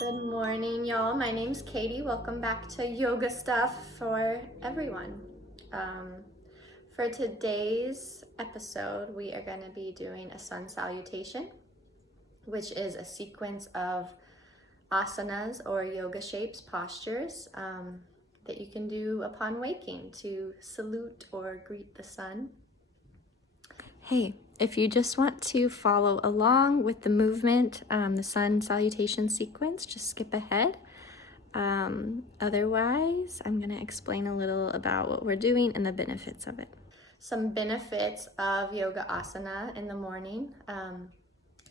Good morning, y'all. My name's Katie. Welcome back to Yoga Stuff for Everyone. For today's episode, we are going to be doing a sun salutation, which is a sequence of asanas or yoga shapes, postures that you can do upon waking to salute or greet the sun. Hey, if you just want to follow along with the movement, the sun salutation sequence, just skip ahead. Otherwise, I'm going to explain a little about what we're doing and the benefits of it. Some benefits of yoga asana in the morning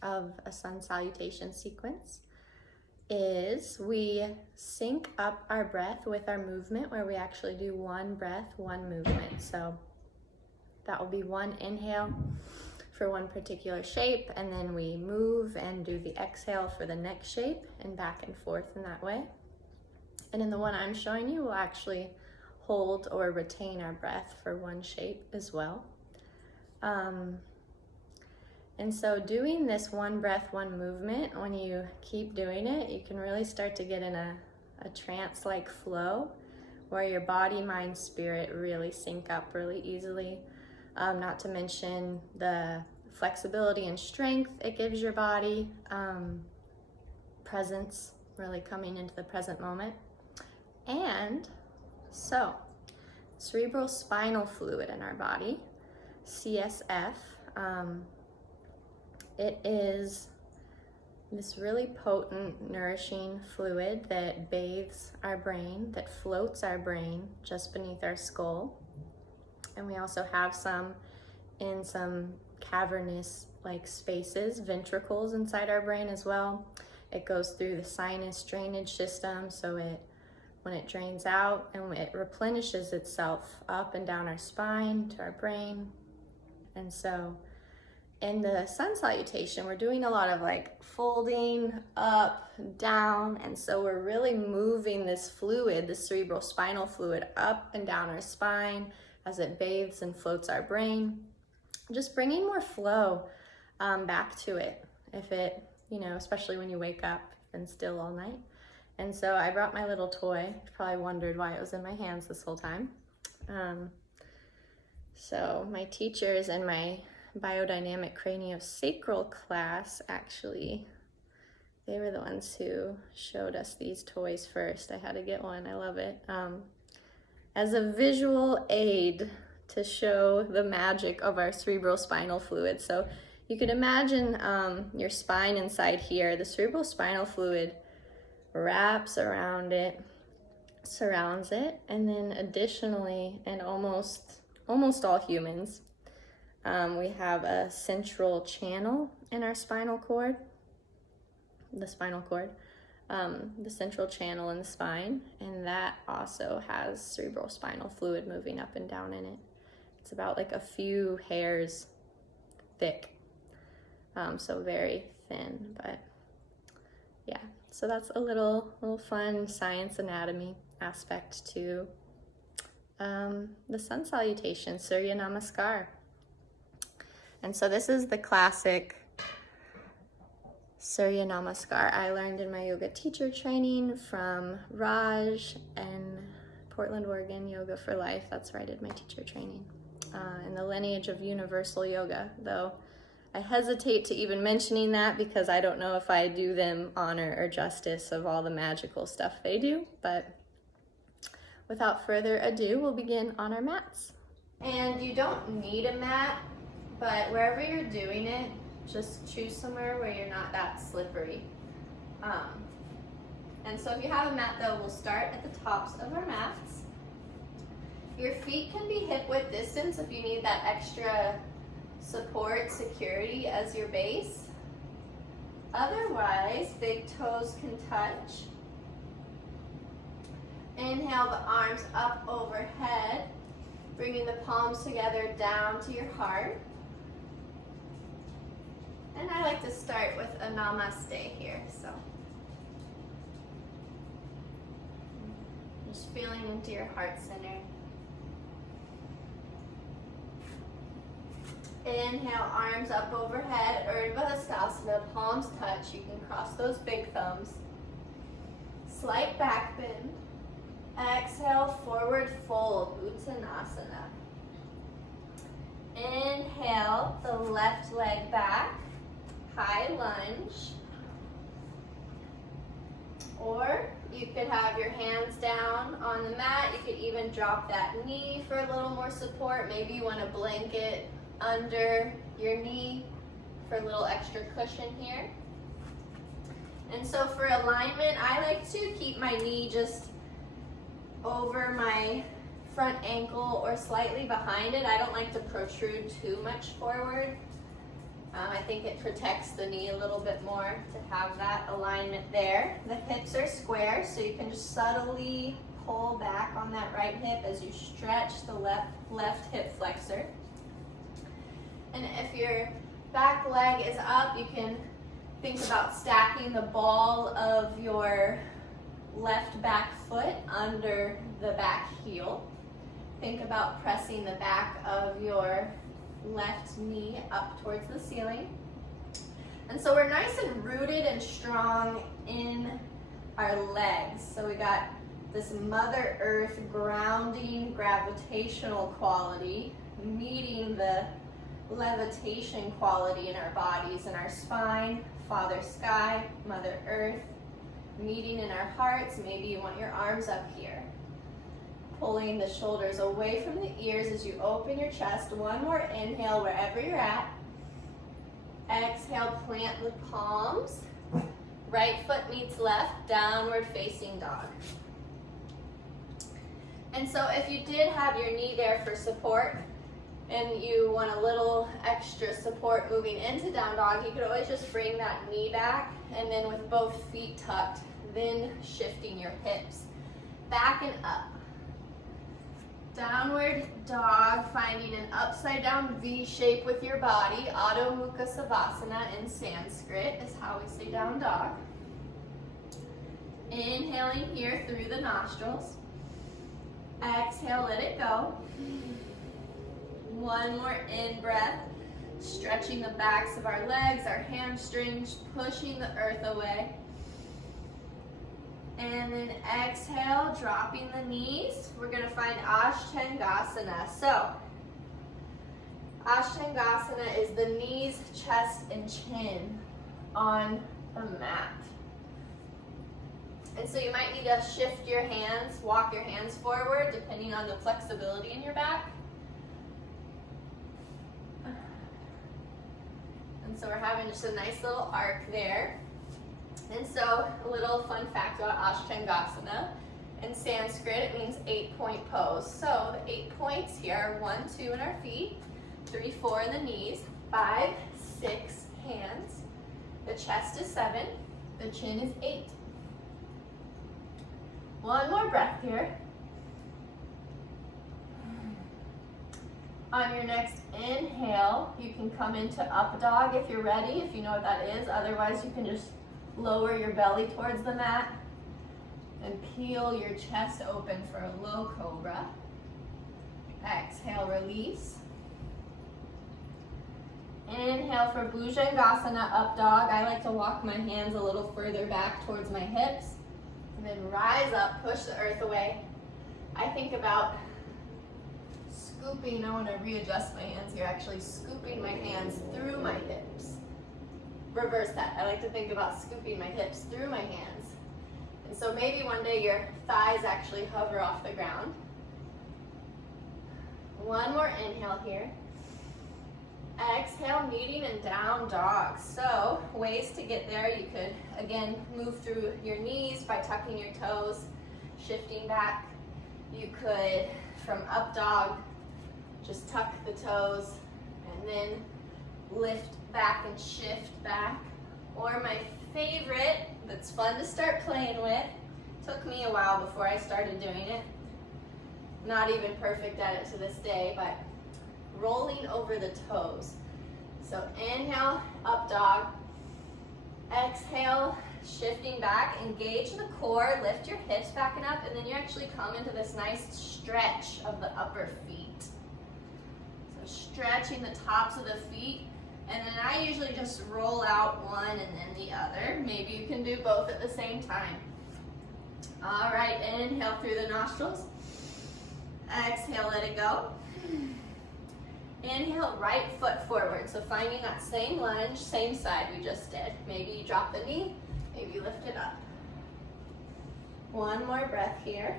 of a sun salutation sequence is we sync up our breath with our movement, where we actually do one breath, one movement. So that will be one inhale for one particular shape, and then we move and do the exhale for the next shape, and back and forth in that way. And in the one I'm showing you, we'll actually hold or retain our breath for one shape as well. And so doing this one breath, one movement, when you keep doing it, you can really start to get in a trance-like flow where your body, mind, spirit really sync up really easily. Not to mention the flexibility and strength it gives your body, presence, really coming into the present moment. And so, cerebral spinal fluid in our body, CSF, it is this really potent, nourishing fluid that bathes our brain, that floats our brain just beneath our skull. And we also have some in some cavernous like spaces, ventricles inside our brain as well. It goes through the sinus drainage system, so when it drains out and it replenishes itself up and down our spine to our brain. And so in the sun salutation, we're doing a lot of like folding up, down, and so we're really moving this fluid, the cerebral spinal fluid, up and down our spine as it bathes and floats our brain, just bringing more flow back to it. If it, especially when you wake up, been still all night. And so I brought my little toy. You probably wondered why it was in my hands this whole time. So my teachers in my biodynamic craniosacral class, actually, they were the ones who showed us these toys first. I had to get one. I love it. As a visual aid to show the magic of our cerebral spinal fluid. So you could imagine your spine inside here. The cerebral spinal fluid wraps around it, surrounds it, and then additionally, and almost all humans, we have a central channel in our spinal cord, the central channel in the spine, and that also has cerebral spinal fluid moving up and down in it. It's about like a few hairs thick, so very thin, but yeah. So that's a little fun science anatomy aspect to the sun salutation, Surya Namaskar. And so this is the classic Surya Namaskar I learned in my yoga teacher training from Raj in Portland, Oregon, Yoga for Life. That's where I did my teacher training. In the lineage of universal yoga, though I hesitate to even mentioning that because I don't know if I do them honor or justice of all the magical stuff they do. But without further ado, we'll begin on our mats. And you don't need a mat, but wherever you're doing it, just choose somewhere where you're not that slippery. And so if you have a mat though, we'll start at the tops of our mats. Your feet can be hip width distance if you need that extra support, security as your base. Otherwise, big toes can touch. Inhale the arms up overhead, bringing the palms together down to your heart. And I like to start with a namaste here, so just feeling into your heart center. Inhale, arms up overhead, Urdhva Hastasana, palms touch. You can cross those big thumbs. Slight back bend. Exhale, forward fold, Uttanasana. Inhale, the left leg back, high lunge. Or you could have your hands down on the mat. You could even drop that knee for a little more support. Maybe you want a blanket under your knee for a little extra cushion here. And so for alignment, I like to keep my knee just over my front ankle or slightly behind it. I don't like to protrude too much forward. I think it protects the knee a little bit more to have that alignment there. The hips are square, so you can just subtly pull back on that right hip as you stretch the left hip flexor. And if your back leg is up, you can think about stacking the ball of your left back foot under the back heel. Think about pressing the back of your left knee up towards the ceiling. And so we're nice and rooted and strong in our legs. So we got this Mother Earth grounding gravitational quality meeting the levitation quality in our bodies, in our spine, Father Sky, Mother Earth, meeting in our hearts. Maybe you want your arms up here. Pulling the shoulders away from the ears as you open your chest. One more inhale wherever you're at. Exhale, plant the palms. Right foot meets left, downward facing dog. And so if you did have your knee there for support and you want a little extra support moving into down dog, you could always just bring that knee back and then with both feet tucked, then shifting your hips back and up. Downward dog, finding an upside down V shape with your body. Adho Mukha Savasana in Sanskrit is how we say down dog. Inhaling here through the nostrils. Exhale, let it go. One more in breath, stretching the backs of our legs, our hamstrings, pushing the earth away. And then exhale, dropping the knees. We're gonna find Ashtangasana. So, Ashtangasana is the knees, chest, and chin on the mat. And so you might need to shift your hands, walk your hands forward, depending on the flexibility in your back. And so we're having just a nice little arc there. And so a little fun fact about Ashtangasana. In Sanskrit, it means 8-point pose. So the 8 points here are 1, 2 in our feet, 3, 4 in the knees, 5, 6 hands. The chest is 7, the chin is 8. One more breath here. On your next inhale, you can come into up dog if you're ready, if you know what that is. Otherwise, you can just lower your belly towards the mat and peel your chest open for a low cobra. Exhale, release. Inhale for Bhujangasana, up dog. I like to walk my hands a little further back towards my hips. And then rise up, push the earth away. I think about scooping, I want to readjust my hands here, actually scooping my hands through my hips. Reverse that. I like to think about scooping my hips through my hands. And so maybe one day your thighs actually hover off the ground. One more inhale here. Exhale, meeting in down dog. So ways to get there, you could again move through your knees by tucking your toes, shifting back. You could, from up dog, just tuck the toes and then lift back and shift back. Or my favorite, that's fun to start playing with, took me a while before I started doing it. Not even perfect at it to this day, but rolling over the toes. So inhale, up dog. Exhale, shifting back, engage the core, lift your hips back and up, and then you actually come into this nice stretch of the upper feet. So stretching the tops of the feet, and then I usually just roll out one and then the other. Maybe you can do both at the same time. All right, inhale through the nostrils. Exhale, let it go. Inhale, right foot forward. So finding that same lunge, same side we just did. Maybe you drop the knee, maybe you lift it up. One more breath here.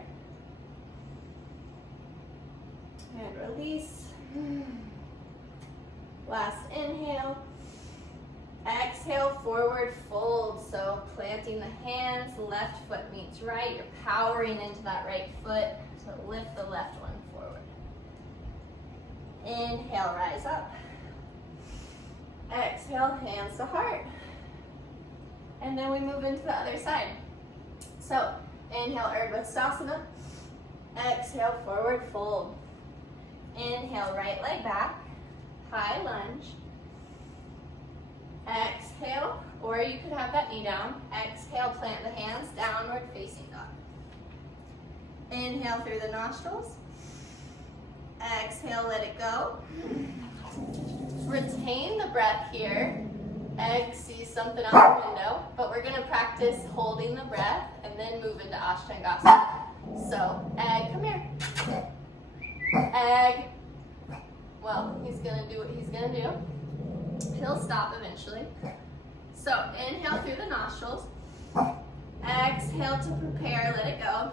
And release. Last inhale. Exhale, forward fold. So planting the hands, left foot meets right. You're powering into that right foot. So lift the left one forward. Inhale, rise up. Exhale, hands to heart. And then we move into the other side. So inhale, Urdhva Stasana. Exhale, forward fold. Inhale, right leg back. High lunge. Exhale, or you could have that knee down. Exhale, plant the hands, downward facing dog. Inhale through the nostrils. Exhale, let it go. Retain the breath here. Egg sees something out the window, but we're gonna practice holding the breath and then move into Ashtangasana. So, egg, come here. Egg. Well, he's gonna do what he's gonna do. He'll stop eventually. So, inhale through the nostrils. Exhale to prepare, let it go.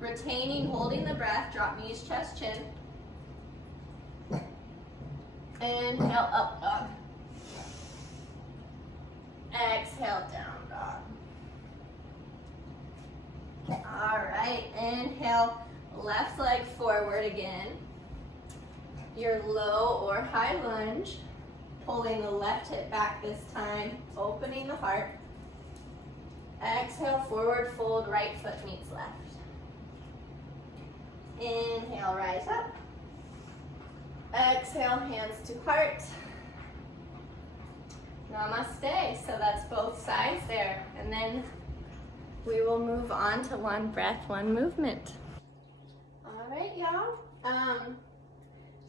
Retaining, holding the breath, drop knees, chest, chin. Inhale, up dog. Exhale, down dog. All right, inhale, left leg forward again. Your low or high lunge. Pulling the left hip back this time, opening the heart. Exhale, forward fold, right foot meets left. Inhale, rise up. Exhale, hands to heart. Namaste. So that's both sides there. And then we will move on to one breath, one movement. All right, y'all.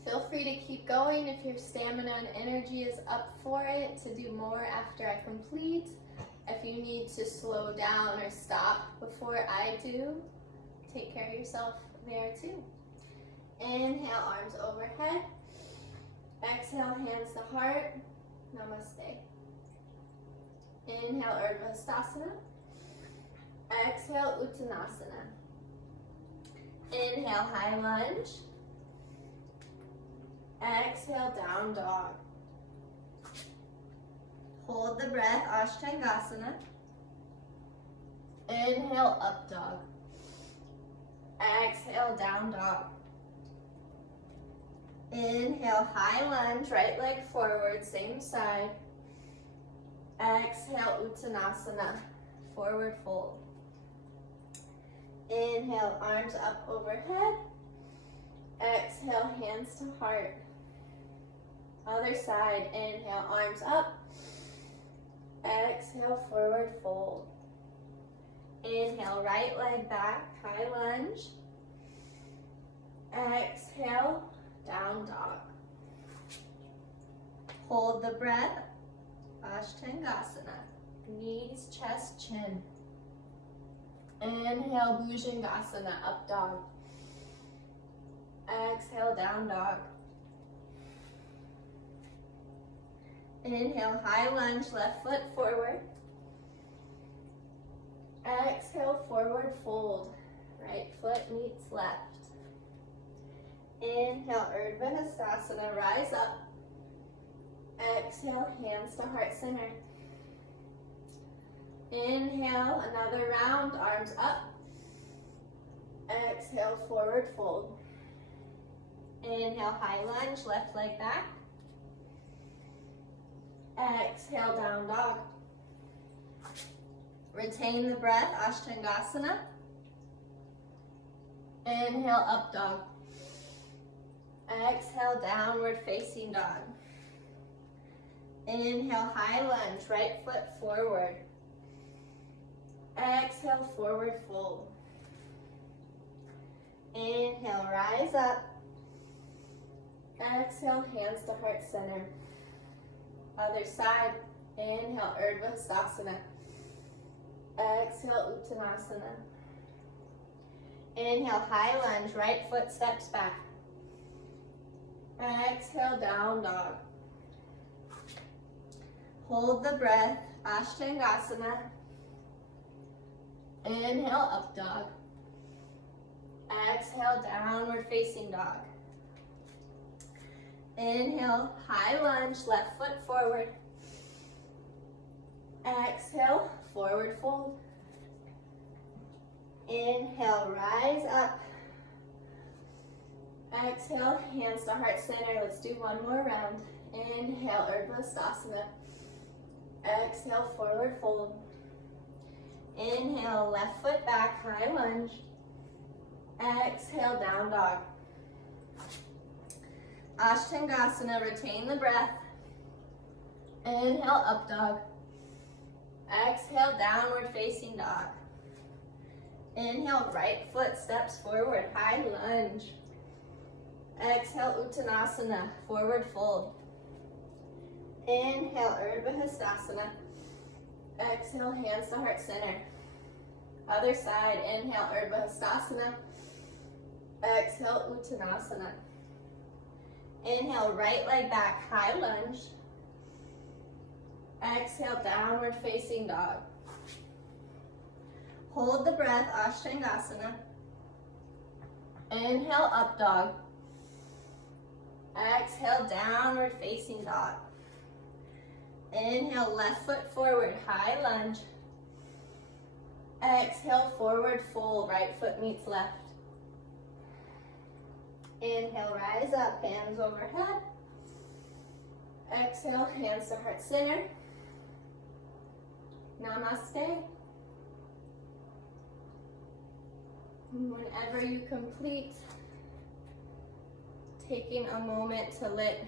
Feel free to keep going if your stamina and energy is up for it, to do more after I complete. If you need to slow down or stop before I do, take care of yourself there too. Inhale, arms overhead. Exhale, hands to heart. Namaste. Inhale, Urdhva Stasana. Exhale, Uttanasana. Inhale, high lunge. Exhale, down dog. Hold the breath, Ashtangasana. Inhale, up dog. Exhale, down dog. Inhale, high lunge, right leg forward, same side. Exhale, Uttanasana, forward fold. Inhale, arms up overhead. Exhale, hands to heart. Other side, inhale, arms up. Exhale, forward fold. Inhale, right leg back, high lunge. Exhale, down dog. Hold the breath, Ashtangasana. Knees, chest, chin. Inhale, Bhujangasana, up dog. Exhale, down dog. Inhale, high lunge, left foot forward. Exhale, forward fold. Right foot meets left. Inhale, Urdhva Hastasana, rise up. Exhale, hands to heart center. Inhale, another round, arms up. Exhale, forward fold. Inhale, high lunge, left leg back. Exhale, down dog. Retain the breath, Ashtangasana. Inhale, up dog. Exhale, downward facing dog. Inhale, high lunge, right foot forward. Exhale, forward fold. Inhale, rise up. Exhale, hands to heart center. Other side. Inhale, Urdhva Hastasana. Exhale, Uttanasana. Inhale, high lunge, right foot steps back. Exhale, down dog. Hold the breath, Ashtangasana. Inhale, up dog. Exhale, downward facing dog. Inhale, high lunge, left foot forward. Exhale, forward fold. Inhale, rise up. Exhale, hands to heart center. Let's do one more round. Inhale, Urdhva Hastasana. Exhale, forward fold. Inhale, left foot back, high lunge. Exhale, down dog. Ashtangasana, retain the breath. Inhale, up dog. Exhale, downward facing dog. Inhale, right foot steps forward, high lunge. Exhale, Uttanasana, forward fold. Inhale, Urdhva Hastasana. Exhale, hands to heart center. Other side, inhale, Urdhva Hastasana. Exhale, Uttanasana. Inhale, right leg back, high lunge. Exhale, downward facing dog. Hold the breath, Ashtangasana. Inhale, up dog. Exhale, downward facing dog. Inhale, left foot forward, high lunge. Exhale, forward fold, right foot meets left. Inhale, rise up, hands overhead. Exhale, hands to heart center. Namaste. Whenever you complete, taking a moment to let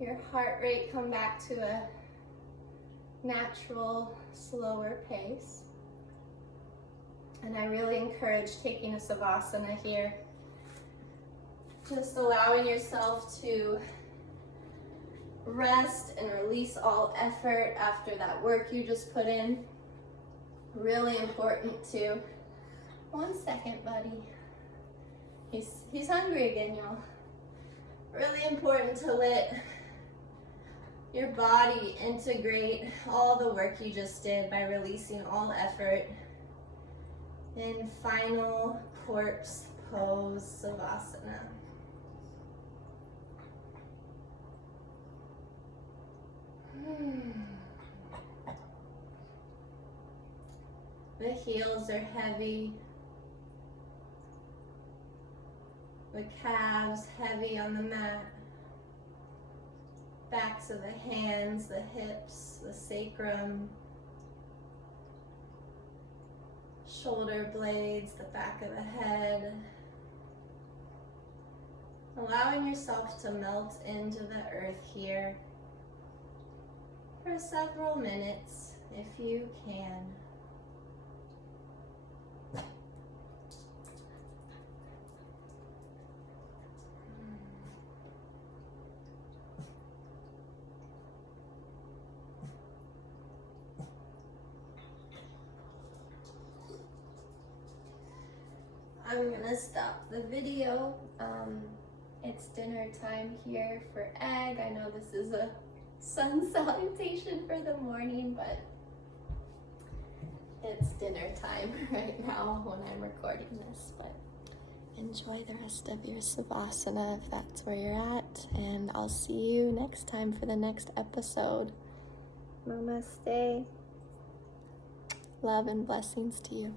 your heart rate come back to a natural, slower pace. And I really encourage taking a Savasana here. Just allowing yourself to rest and release all effort after that work you just put in. Really important to, 1 second, buddy. He's hungry again, y'all. Really important to let your body integrate all the work you just did by releasing all effort in final corpse pose Savasana. The heels are heavy. The calves heavy on the mat. Backs of the hands, the hips, the sacrum. Shoulder blades, the back of the head. Allowing yourself to melt into the earth here for several minutes if you can. I'm gonna stop the video. It's dinner time here for Egg. I know this is a sun salutation for the morning, but it's dinner time right now when I'm recording this. But enjoy the rest of your Savasana if that's where you're at, and I'll see you next time for the next episode. Namaste. Love and blessings to you.